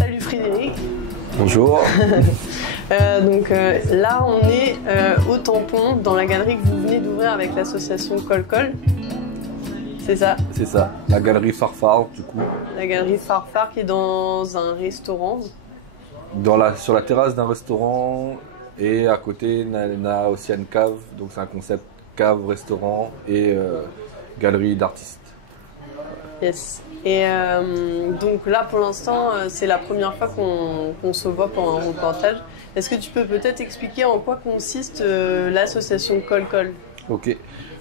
Salut Frédéric. Bonjour. Là, on est au Tampon, dans la galerie que vous venez d'ouvrir avec l'association Col-Col. C'est ça? C'est ça, la galerie Farfar du coup. La galerie Farfar qui est dans un restaurant. Sur la terrasse d'un restaurant et à côté on a aussi une cave, donc c'est un concept cave, restaurant et galerie d'artistes. Yes. Et donc là pour l'instant c'est la première fois qu'on se voit pour un reportage. Est-ce que tu peux peut-être expliquer en quoi consiste l'association Col-Col? Ok,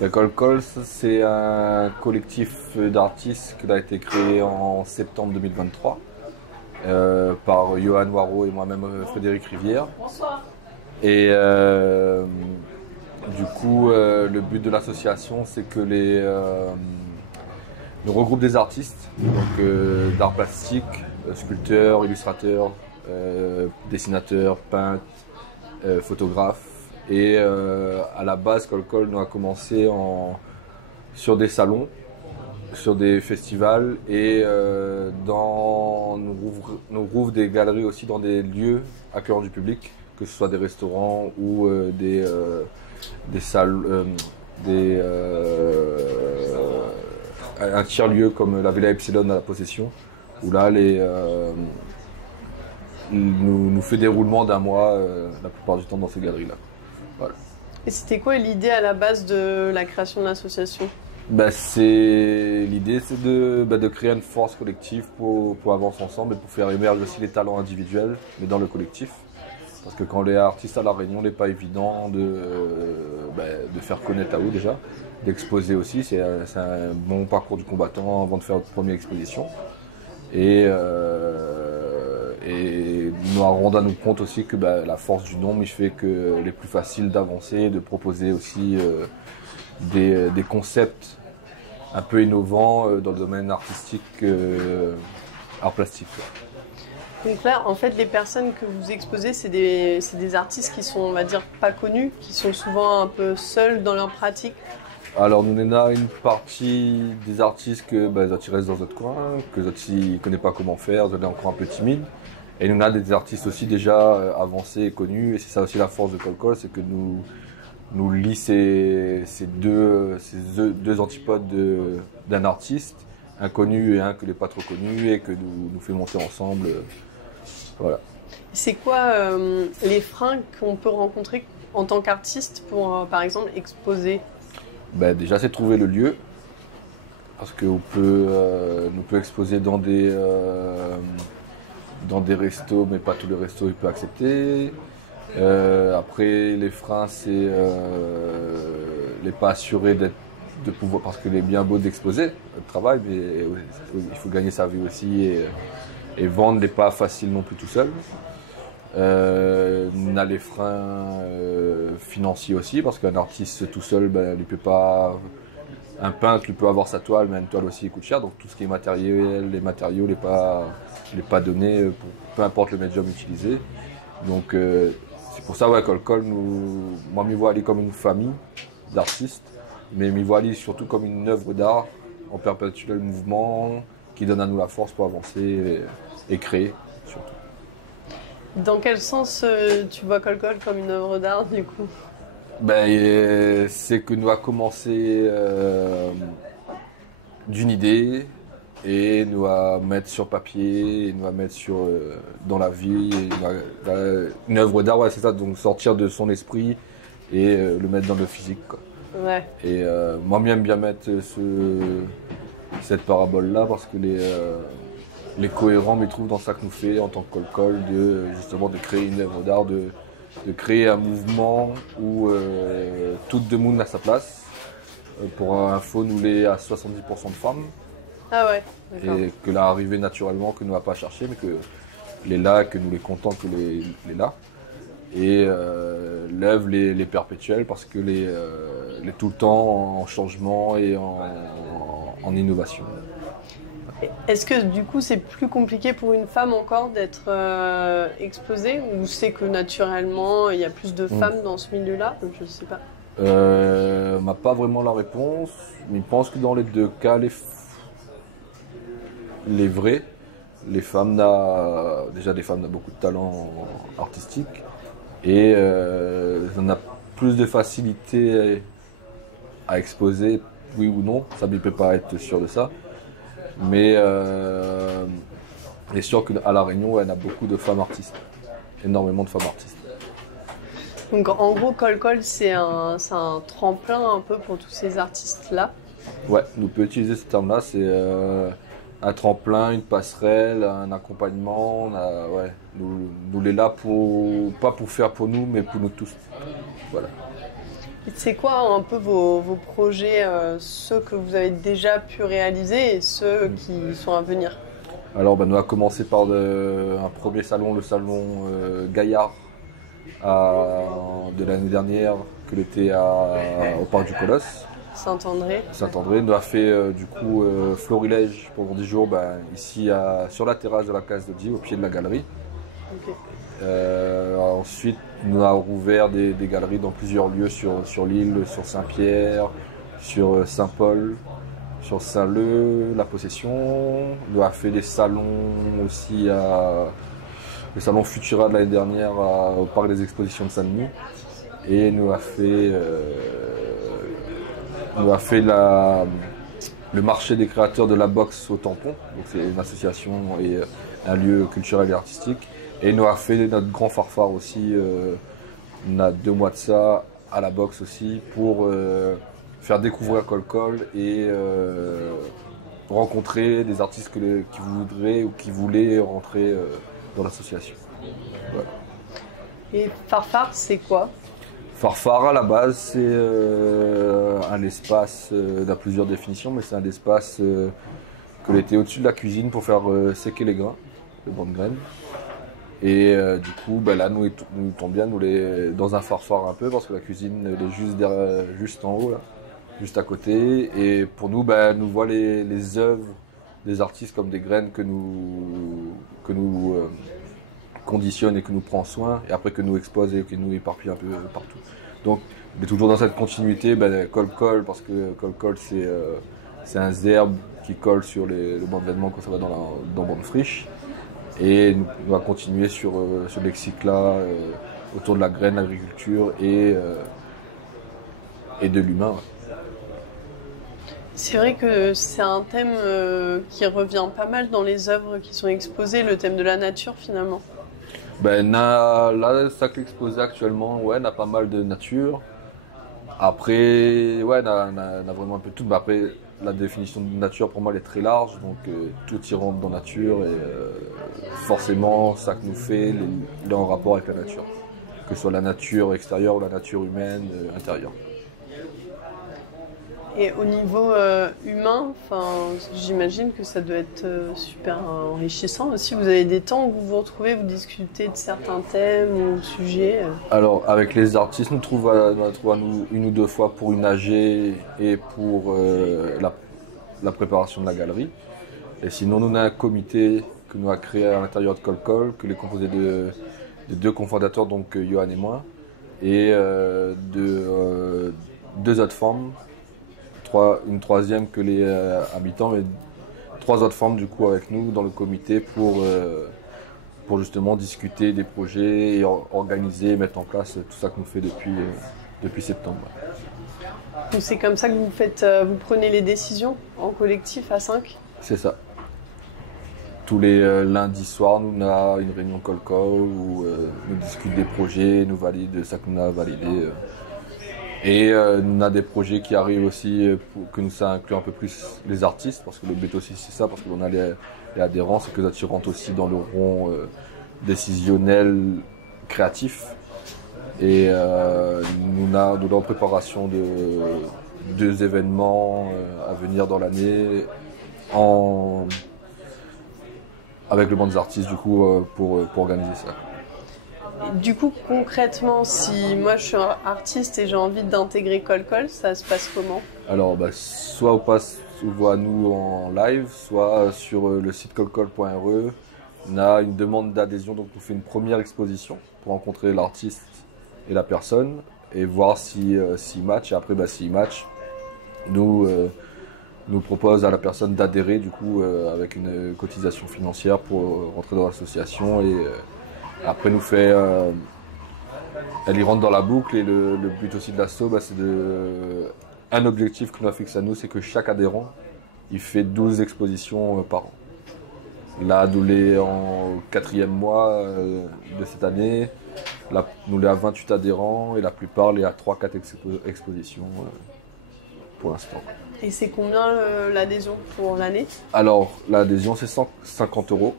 la Col-Col c'est un collectif d'artistes qui a été créé en septembre 2023 par Johan Waro et moi-même Frédéric Rivière. Bonsoir. Et du coup le but de l'association c'est que nous regroupe des artistes, donc d'art plastique, sculpteurs, illustrateurs, dessinateurs, peintres, photographes. Et à la base, Col-Col nous a commencé sur des salons, sur des festivals et nous rouvre des galeries aussi dans des lieux accueillants du public, que ce soit des restaurants ou des salles, un tiers-lieu comme la Villa Epsilon à la Possession, où là nous fait des roulements d'un mois la plupart du temps dans ces galeries-là. Voilà. Et c'était quoi l'idée à la base de la création de l'association? L'idée c'est de créer une force collective pour avancer ensemble et pour faire émerger aussi les talents individuels, mais dans le collectif. Parce que quand les artistes à La Réunion, il n'est pas évident de faire connaître à eux déjà, d'exposer aussi. C'est un bon parcours du combattant avant de faire notre première exposition. Et nous rendons nous compte aussi que la force du nombre, il fait que il est plus facile d'avancer, de proposer aussi des concepts un peu innovants dans le domaine artistique, art plastique. Donc là, en fait, les personnes que vous exposez, c'est des artistes qui sont, on va dire, pas connus, qui sont souvent un peu seuls dans leur pratique. Alors, nous on a une partie des artistes que ils restent dans notre coin, que les autres ne connaissent pas comment faire, ils sont encore un peu timides. Et nous on a des artistes aussi déjà avancés et connus. Et c'est ça aussi la force de Col-Col, c'est que nous lie ces deux antipodes d'un artiste, un connu et un que n'est pas trop connu, et que nous fait monter ensemble. Voilà. C'est quoi les freins qu'on peut rencontrer en tant qu'artiste pour, par exemple, exposer? Déjà, c'est trouver le lieu, parce qu'on peut exposer dans des restos, mais pas tous les restos ils peuvent accepter. Après, les freins, c'est les pas assurés de pouvoir, parce qu'il est bien beau d'exposer le travail, mais il faut gagner sa vie aussi et vendre n'est pas facile non plus tout seul. On a les freins financiers aussi, parce qu'un artiste tout seul, il peut pas. Un peintre, il peut avoir sa toile, mais une toile aussi coûte cher, donc tout ce qui est matériel, les matériaux, n'est pas donné, peu importe le médium utilisé. Donc c'est pour ça que Col-Col, moi, m'y vois aller comme une famille d'artistes, mais m'y vois aller surtout comme une œuvre d'art en perpétuel mouvement qui donne à nous la force pour avancer et créer surtout. Dans quel sens tu vois Col-Col comme une œuvre d'art du coup? C'est que nous a commencé d'une idée et nous à mettre sur papier, et nous à mettre dans la vie. Une œuvre d'art, ouais, c'est ça, donc sortir de son esprit et le mettre dans le physique, quoi. Ouais. Et moi, j'aime bien mettre cette parabole-là parce que les cohérents m'y trouvent dans ça que nous fait en tant que Col-Col, justement de créer une œuvre d'art, de créer un mouvement où tout le monde a sa place. Pour info, nous l'est à 70% de femmes. Ah ouais, d'accord. Et que là arrivé naturellement, que nous n'avons pas cherché, mais que les là, que nous les contents que les là. Et l'œuvre les perpétuelle parce que les tout le temps en changement et en innovation. Est-ce que du coup c'est plus compliqué pour une femme encore d'être exposée, ou c'est que naturellement il y a plus de femmes dans ce milieu-là? Je sais pas. On n'a pas vraiment la réponse, mais je pense que dans les deux cas, les vrais, Les femmes, déjà les femmes ont beaucoup de talent artistique et on a plus de facilité à exposer, oui ou non, ça ne peut pas être sûr de ça. Mais il est sûr qu'à La Réunion, ouais, on a beaucoup de femmes artistes, énormément de femmes artistes. Donc en gros, Col c'est un tremplin un peu pour tous ces artistes-là. Ouais, nous peut utiliser ce terme-là, c'est un tremplin, une passerelle, un accompagnement. Ouais, nous les là pas pour faire pour nous, mais pour nous tous. Voilà. C'est quoi un peu vos projets, ceux que vous avez déjà pu réaliser et ceux qui sont à venir? Alors, nous avons commencé par un premier salon, le salon Gaillard de l'année dernière, que l'été au Parc du Colosse. Saint-André. Saint-André. Nous a fait du coup florilège pendant 10 jours ici sur la terrasse de la Place de Die, au pied de la galerie. Okay. Ensuite, nous avons rouvert des galeries dans plusieurs lieux sur l'île, sur Saint-Pierre, sur Saint-Paul, sur Saint-Leu, La Possession. Nous avons fait des salons aussi le salon Futura de l'année dernière au Parc des Expositions de Saint-Denis. Et nous avons fait le marché des créateurs de la boxe au Tampon. Donc c'est une association et un lieu culturel et artistique. Et nous avons fait notre grand farfare aussi, on a 2 mois de ça, à la boxe aussi, pour faire découvrir Col et rencontrer des artistes qui voudraient ou qui voulaient rentrer dans l'association. Voilà. Et Farfare, c'est quoi? Farfare, à la base, c'est un espace, il y a plusieurs définitions, mais c'est un espace que l'était au-dessus de la cuisine pour faire séquer les grains, les bancs de graines. Et du coup, là, nous tombe bien, dans un farfare un peu, parce que la cuisine elle est juste en haut, là, juste à côté. Et pour nous, nous voit les œuvres des artistes comme des graines que nous conditionne et que nous prend soin, et après que nous expose et que nous éparpille un peu partout. Donc, on est toujours dans cette continuité, Col, parce que Col c'est un zerbe qui colle sur le banc de vêtements quand ça va dans banc de friche. Et nous va continuer sur ce lexique-là, autour de la graine, l'agriculture et de l'humain. Ouais. C'est vrai que c'est un thème qui revient pas mal dans les œuvres qui sont exposées, le thème de la nature finalement. Là, ça exposé actuellement, ouais, on a pas mal de nature. Après, ouais, on a vraiment un peu tout. Après, la définition de nature pour moi elle est très large, donc tout y rentre dans nature et forcément, ça que nous fait, il est en rapport avec la nature. Que ce soit la nature extérieure ou la nature humaine intérieure. Et au niveau humain, j'imagine que ça doit être super enrichissant aussi. Vous avez des temps où vous vous retrouvez, vous discutez de certains thèmes ou sujets. Alors, avec les artistes, nous trouvons nous 1 ou 2 fois pour une AG et pour la préparation de la galerie. Et sinon, nous avons un comité que nous avons créé à l'intérieur de Col, que est composé de 2 cofondateurs, donc Johan et moi, et 2 autres femmes. Une troisième que les habitants, mais 3 autres femmes du coup avec nous dans le comité pour justement discuter des projets et organiser, mettre en place tout ça que nous fait depuis septembre. Donc c'est comme ça que vous prenez les décisions en collectif à 5? C'est ça. Tous les lundis soirs, nous avons une réunion Col où nous discutons des projets, nous validons ça que nous avons validé. Et on a des projets qui arrivent aussi pour que nous ça inclut un peu plus les artistes, parce que le but aussi c'est ça, parce qu'on a les adhérents, c'est que ça tu rentres aussi dans le rond décisionnel créatif. Et nous avons en préparation de 2 événements à venir dans l'année avec le banc des artistes du coup pour organiser ça. Du coup, concrètement, si moi je suis artiste et j'ai envie d'intégrer Col, ça se passe comment? Alors, soit on voit nous en live, soit sur le site colcol.re, on a une demande d'adhésion, donc on fait une première exposition pour rencontrer l'artiste et la personne et voir s'il match. Et après, s'il match, nous nous propose à la personne d'adhérer du coup avec une cotisation financière pour rentrer dans l'association et après nous fait elle y rentre dans la boucle et le but aussi de l'asso c'est un objectif que nous a fixé à nous, c'est que chaque adhérent il fait 12 expositions par an. Là nous l'est en 4e mois de cette année, là, nous l'est à 28 adhérents et la plupart l'est à 3-4 expositions pour l'instant. Et c'est combien l'adhésion pour l'année? Alors, l'adhésion, c'est 150 €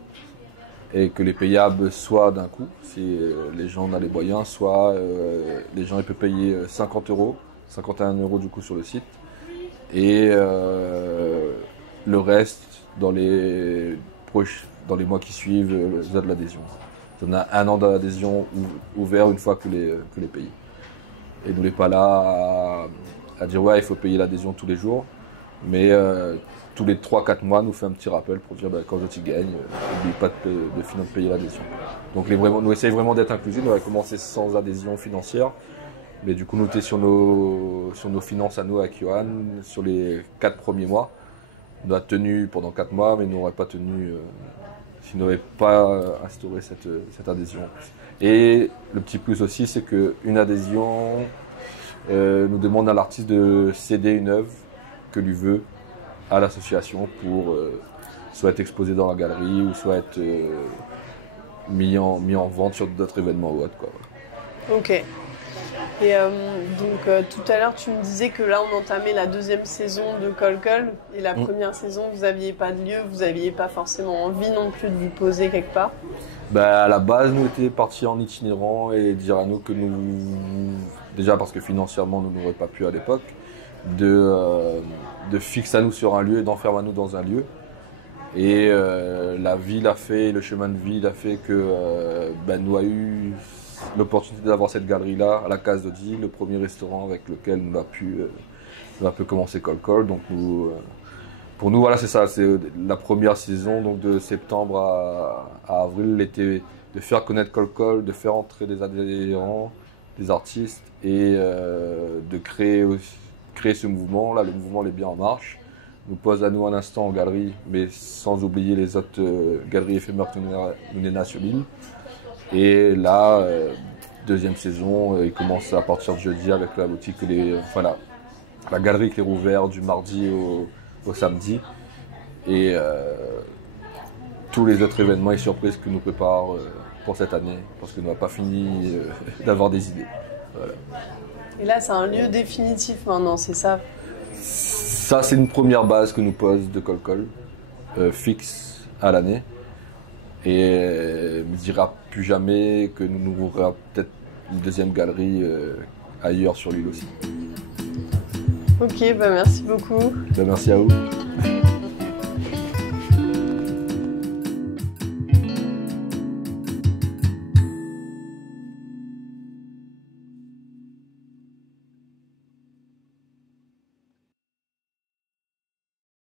et que les payables soit d'un coup, si les gens ont les moyens, soit les gens ils peuvent payer 50 €, 51 € du coup sur le site et le reste dans les mois qui suivent de l'adhésion. On a 1 an d'adhésion ouvert une fois que les payés. Et nous n'est pas là à dire ouais il faut payer l'adhésion tous les jours. Mais tous les 3-4 mois, nous fait un petit rappel pour dire quand tu gagnes, n'oublie pas de payer l'adhésion. Donc nous essayons vraiment d'être inclusifs. On a commencé sans adhésion financière. Mais du coup, nous étions sur nos finances à nous avec Johan sur les 4 premiers mois. On a tenu pendant 4 mois, mais nous n'aurions pas tenu si nous n'avions pas instauré cette adhésion. Et le petit plus aussi, c'est qu'une adhésion nous demande à l'artiste de céder une œuvre que lui veut à l'association pour soit être exposé dans la galerie ou soit être mis en vente sur d'autres événements ou autre, quoi. Ok. Et donc tout à l'heure tu me disais que là on entamait la 2e saison de Colcol et la première saison vous n'aviez pas de lieu, vous n'aviez pas forcément envie non plus de vous poser quelque part. À la base nous étions partis en itinérant et dire à nous que déjà parce que financièrement nous n'aurions pas pu à l'époque, de fixer à nous sur un lieu et d'enfermer à nous dans un lieu. Et la ville a fait, le chemin de vie a fait que nous avons eu l'opportunité d'avoir cette galerie-là à la Case d'Audi, le premier restaurant avec lequel nous avons pu commencer Colcol. Donc pour nous, voilà, c'est ça, c'est la première saison, donc de septembre à avril, était de faire connaître Colcol, de faire entrer des adhérents, des artistes et de créer ce mouvement. Là, le mouvement est bien en marche. Nous pose à nous un instant en galerie, mais sans oublier les autres galeries éphémères que nous avons sur l'île. Et là, 2e saison, il commence à partir de jeudi avec la boutique, la galerie qui est rouverte du mardi au samedi. Et tous les autres événements et surprises que nous préparons pour cette année, parce que nous n'avons pas fini d'avoir des idées. Voilà. Et là, c'est un lieu définitif maintenant, c'est ça? Ça, c'est une première base que nous pose de Colcol, fixe à l'année. Et on ne dira plus jamais que nous ouvrirons peut-être une 2e galerie ailleurs sur l'île aussi. Ok, merci beaucoup. Merci à vous.